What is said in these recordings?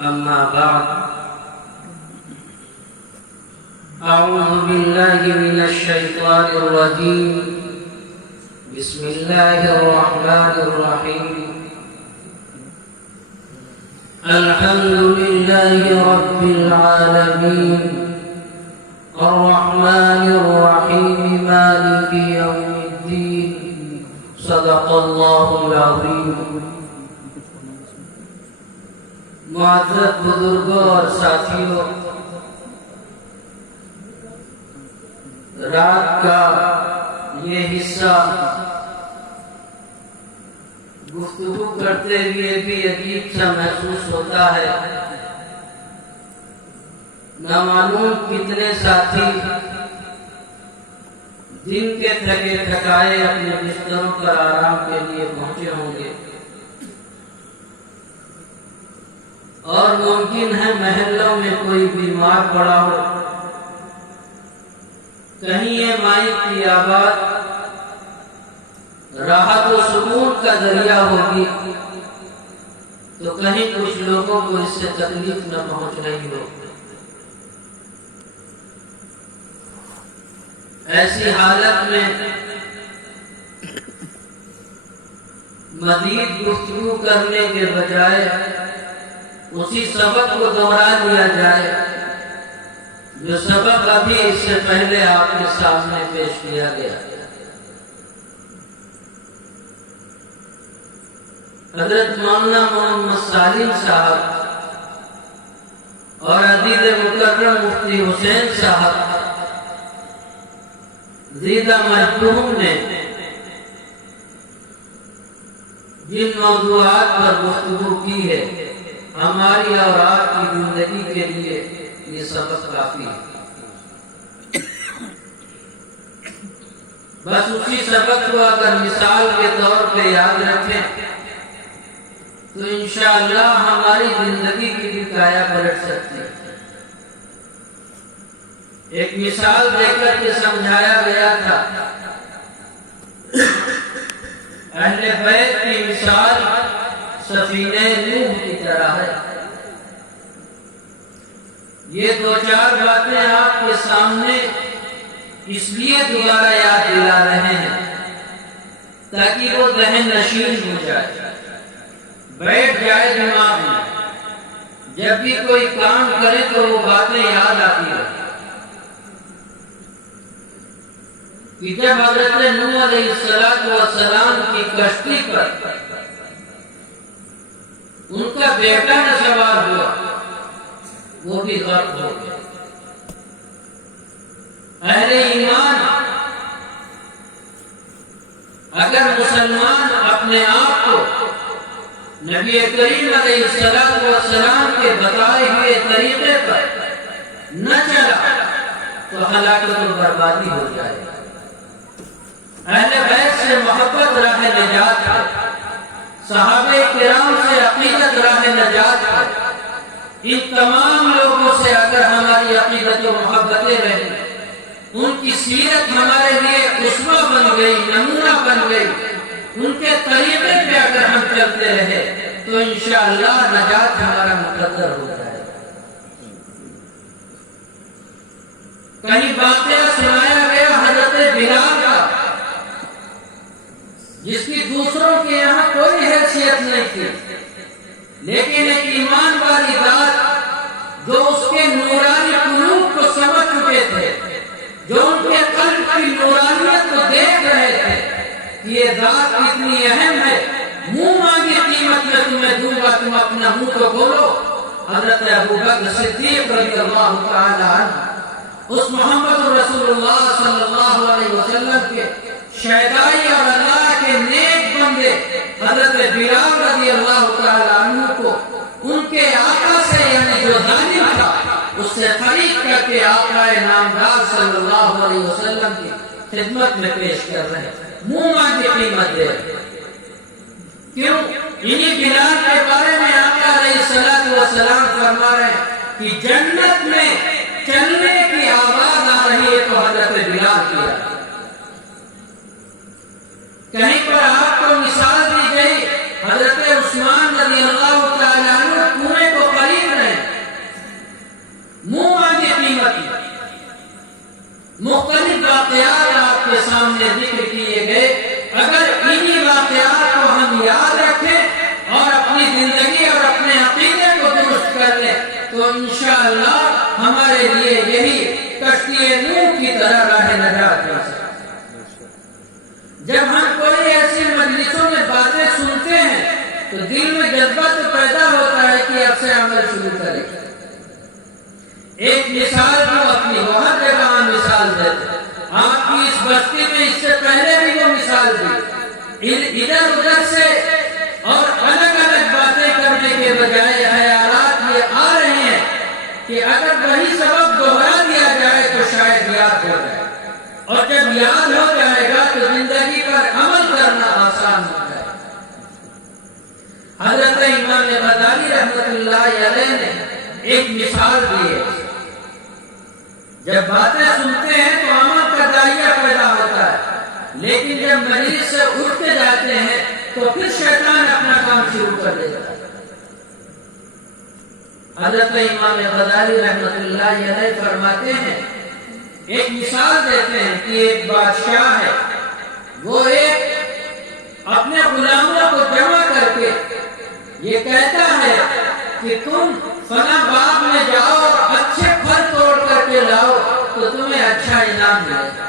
أما بعد أعوذ بالله من الشيطان الرجيم بسم الله الرحمن الرحيم الحمد لله رب العالمين الرحمن الرحيم مالك يوم الدين صدق الله العظيم معزز بزرگوں اور ساتھیوں، رات کا یہ حصہ گفتگو کرتے ہوئے بھی عجیب سا محسوس ہوتا ہے۔ نہ معلوم کتنے ساتھی دن کے تھکے تھکائے اپنے بستروں پر آرام کے لیے پہنچے ہوں گے، اور ممکن ہے محلوں میں کوئی بیمار پڑا ہو، کہیں یہ مائک کی آواز راحت و سکون کا ذریعہ ہوگی تو کہیں کچھ لوگوں کو اس سے تکلیف نہ پہنچ رہی ہو۔ ایسی حالت میں مزید گفتگو کرنے کے بجائے اسی سبق کو دوہرا لیا جائے جو سبق ابھی اس سے پہلے آپ کے سامنے پیش کیا گیا۔ حضرت مولانا محمد سالم صاحب اور عزیز مکرم مفتی حسین صاحب زیدہ مجدوم نے جن موضوعات پر گفتگو کی ہے، ہماری اور آپ کی زندگی کے لیے یہ سبق کافی ہے۔ بس اسی سبق کو اگر مثال کے طور پہ یاد رکھیں تو انشاءاللہ ہماری زندگی کی بھی کایا پلٹ سکتی ہے۔ ایک مثال دے کر کے سمجھایا گیا تھا، اہل بیت کی مثال سفینہ نوح کی طرح ہے۔ یہ دو چار باتیں آپ کے سامنے اس لیے دوبارہ یاد دلا رہے ہیں تاکہ وہ ذہن نشین ہو جائے، بیٹھ جائے دماغ میں، جب بھی کوئی کام کرے تو وہ باتیں یاد آتی ہیں کہ جب حضرت نوح علیہ السلام کی کشتی پر ان کا بیٹا نہ سوار ہوا، وہ بھی غرق ہو گیا۔ اہل ایمان اگر مسلمان اپنے آپ کو نبی کریم علیہ السلام کے بتائے ہوئے طریقے پر نہ چلا تو ہلاکت و بربادی ہو جائے۔ اہل بیت سے محبت راہ نجات ہے، صحابہ کرام سے عقیدت راہ نجات ہے۔ ان تمام لوگوں سے اگر ہماری عقیدت و محبتیں رہیں، ان کی سیرت ہمارے لیے اسوہ بن گئی، نمونہ بن گئی، ان کے طریقے پہ اگر ہم چلتے رہے تو انشاءاللہ نجات ہمارا مقدر ہو جائے۔ کہیں واقعہ سنایا گیا حضرت بلال کا، جس کی دوسروں کے یہاں کوئی حیثیت نہیں تھی، لیکن ایک ایمان والی ذات جو اس کے نورانی قلوب کو سمجھ چکے تھے، جو ان کے قلب کی نورانیت کو دیکھ رہے تھے کہ یہ ذات اتنی اہم ہے، منہ مانگی قیمت میں تمہیں دوں گا، تم اپنا منہ تو کھولو۔ حضرت ابوبکر صدیق رضی اللہ تعالی عنہ اس محمد رسول اللہ صلی اللہ علیہ وسلم کے شہدائی اور اللہ کے نیک بندے حضرت بلال رضی اللہ تعالی عنہ کو ان کے آقا سے، یعنی جو ظالم تھا، اس سے خرید کر کے آقا نامدار صلی اللہ علیہ وسلم کی خدمت میں پیش کر رہے ہیں، منہ مانگی قیمت دے رہے۔ کیوں؟ انہی بلال کے بارے میں آقا علیہ السلام فرما رہے ہیں کہ جنت میں چلنے کی آواز آ رہی ہے تو حضرت بلال کی ہے۔ کہیں پر آپ کو مثال دی گئی، حضرت عثمان رضی اللہ تعالیٰ عنہ کنویں کو قریب انشاءاللہ ہمارے لیے یہی کشتی نوح کی طرح راہ نجات جا سکتا ہے۔ جب ہم کوئی ایسی مجلسوں میں باتیں سنتے ہیں تو دل میں جذبہ تو پیدا ہوتا ہے کہ اب سے عمل شروع کریں۔ ایک مثال جو اپنی بہت جگہ مثال دیتے، آپ کی اس بستی میں اس سے پہلے بھی وہ مثال دی، ادھر ادھر سے اور الگ الگ باتیں کرنے کے بجائے خیالات یہ آ رہے ہیں کہ اگر وہی سبب دوہرا دیا جائے تو شاید یاد ہو جائے، اور جب یاد ہو جائے گا تو زندگی پر عمل کرنا آسان ہو جائے۔ حضرت امام غزالی رحمۃ اللہ علیہ نے ایک مثال دی ہے، جب باتیں سنتے ہیں تو عمل کا دائرہ پیدا ہوتا ہے، لیکن جب مجلس سے اٹھتے جاتے ہیں تو پھر شیطان اپنا کام شروع کر دیتا ہے۔ حضرت امام غزالی رحمۃ اللہ علیہ فرماتے ہیں، ایک مثال دیتے ہیں کہ ایک بادشاہ ہے، وہ ایک اپنے غلاموں کو جمع کر کے یہ کہتا ہے کہ تم فلاں باغ میں جاؤ اور اچھے پھل توڑ کر کے لاؤ تو تمہیں اچھا انعام ملے گا۔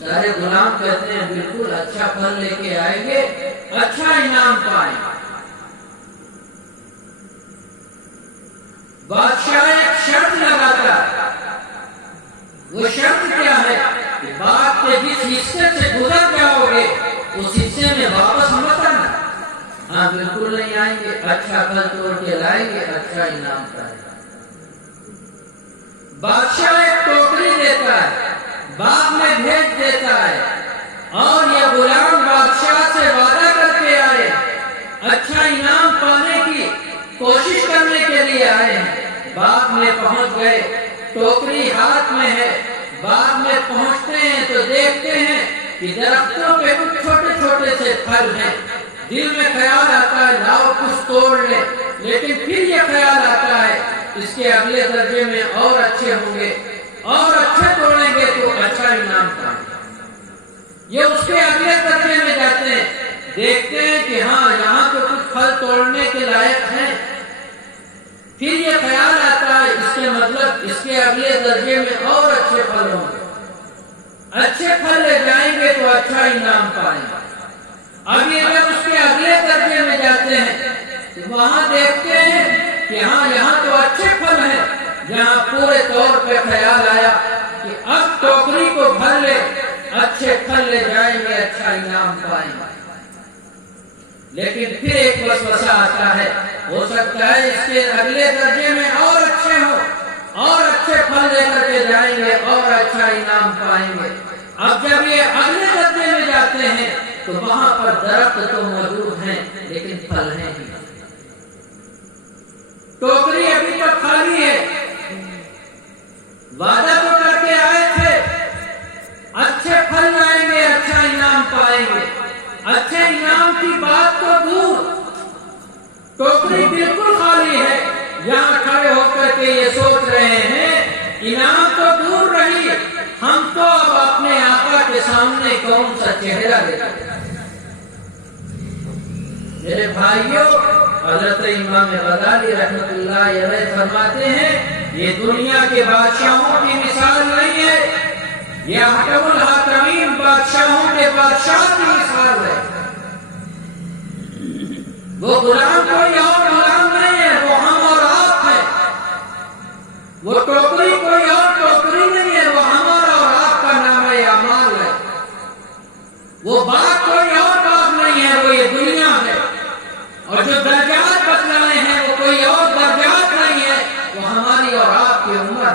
سارے غلام کہتے ہیں بالکل اچھا پھل لے کے آئیں گے، اچھا انعام پائیں گے۔ بادشاہ ایک شرط لگاتا ہے، وہ شرط کیا ہے کہ باغ کے جس حصے سے گزر جاؤ گے اس حصے میں واپس مت آنا۔ ہاں بالکل نہیں آئیں گے، اچھا پھل توڑ کے لائیں گے، اچھا انعام پائیں گے۔ بادشاہ ایک ٹوکری دیتا ہے، باغ میں بھیج دیتا ہے، اور یہ غلام بادشاہ سے وعدہ کر کے آئے، اچھا انعام پانے کی کوشش کرنے کے لیے آئے ہیں۔ باغ میں پہنچ گئے، ٹوکری ہاتھ میں ہے، باغ میں پہنچتے ہیں تو دیکھتے ہیں کہ درختوں پہ کچھ چھوٹے چھوٹے سے پھل ہیں۔ دل میں خیال آتا ہے لاؤ کچھ توڑ لے، لیکن پھر یہ خیال آتا ہے اس کے اگلے درجے میں اور اچھے ہوں گے، اور اچھے توڑیں گے تو اچھا انعام پائیں گے۔ یہ اس کے اگلے درجے میں جاتے ہیں، دیکھتے ہیں کہ ہاں یہاں تو کچھ پھل توڑنے کے لائق ہیں، پھر یہ خیال آتا ہے اس کے مطلب اس کے اگلے درجے میں اور اچھے پھل ہوں گے، اچھے پھل لے جائیں گے تو اچھا انعام پائیں گے۔ اب یہ جب اس کے اگلے درجے میں جاتے ہیں تو وہاں دیکھتے ہیں کہ ہاں یہاں تو اچھے پھل ہیں، یہاں پورے طور پہ خیال آیا کہ اب ٹوکری کو بھر لے، اچھے پھل لے جائیں گے، اچھا انعام پائیں گے۔ لیکن پھر ایک وسوسہ آتا ہے، ہو سکتا ہے اس کے اگلے درجے میں اور اچھے ہوں، اور اچھے پھل لے کر کے جائیں گے اور اچھا انعام پائیں گے۔ اب جب یہ اگلے درجے میں جاتے ہیں تو وہاں پر درخت تو موجود ہیں لیکن پھل ہیں ہی، ٹوکری ابھی تک خالی ہے۔ وعدہ تو کر کے آئے تھے اچھے پھل لائیں گے، اچھا انعام پائیں گے، اچھے انعام کی بات تو دور، ٹوکری بالکل خالی ہے۔ یہاں کھڑے ہو کر کے یہ سوچ رہے ہیں انعام تو دور رہی، ہم تو اب اپنے آقا کے سامنے کون سا چہرہ دیکھیں۔ میرے بھائیوں، حضرت امام غزالی رحمۃ اللہ علیہ فرماتے ہیں یہ دنیا کے بادشاہوں کی مثال نہیں ہے، یہ حکم الحاکمین بادشاہوں کے بادشاہ کی مثال ہے۔ وہ غلام کوئی اور غلام نہیں ہے، وہ ہم اور آپ ہیں۔ وہ ٹوکری کوئی اور ٹوکری نہیں ہے، وہ ہمارا اور آپ کا نام اعمال ہے۔ وہ باغ کوئی اور باغ نہیں ہے، وہ یہ دنیا ہے۔ اور جو درجات بتلائے ہیں وہ کوئی اور درجات نہیں ہے، وہ ہماری اور آپ کی عمر۔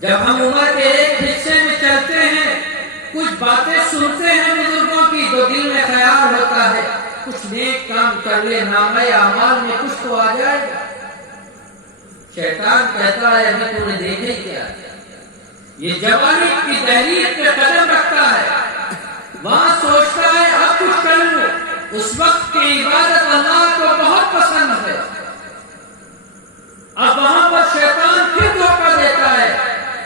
جب ہم عمر کے ایک حصے میں چلتے ہیں، کچھ باتیں سنتے ہیں بزرگوں کی تو دل میں خیال ہوتا ہے کچھ نیک کام کر لے، نامہ اعمال میں کچھ تو آ جائے گا۔ شیطان کہتا ہے ابھی تم نے دیکھے کیا، یہ جوانی کی دہلیز پہ قدم رکھتا ہے، وہاں سوچتا ہے اب کچھ کر لوں۔ اس وقت کی عبادت اللہ کو بہت پسند ہے، اب وہاں پر شیطان پھر دھوکہ دیتا ہے،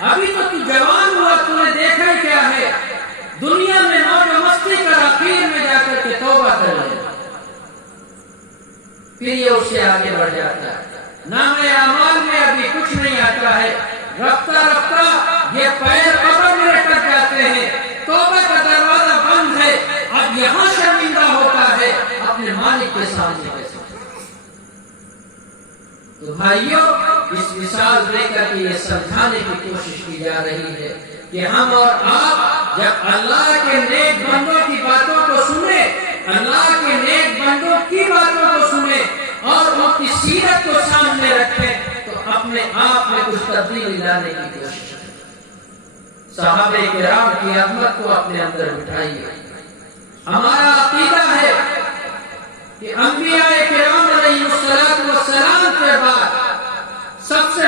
ابھی تو تو جوان ہوا، تو نے دیکھا ہی کیا ہے، دنیا میں موج و مستی کر، آخر میں جا کر کے توبہ کر لے۔ پھر یہ اس سے آگے بڑھ جاتا ہے. نام اعمال میں ابھی کچھ نہیں آتا ہے، رفتہ رفتہ یہ پیر قبر میں لٹک جاتے ہیں، توبہ کا دروازہ بند ہے، اب یہاں شرمندہ ہوتا ہے اپنے مالک کے سامنے. تو بھائیوں، اس مثال دے کر کے یہ سمجھانے کی کوشش کی جا رہی ہے کہ ہم اور آپ جب اللہ کے نیک بندوں کی باتوں کو سنیں، اللہ کے نیک بندوں کی باتوں کو سنیں اور ان کی سیرت کو سامنے رکھیں تو اپنے آپ میں کچھ تبدیلی لانے کی کوشش کریں. صحابہ کرام کی عظمت کو اپنے اندر بٹھائیے. ہمارا عقیدہ ہے کہ انبیاء کرام علیہ السلام کے بعد سب سے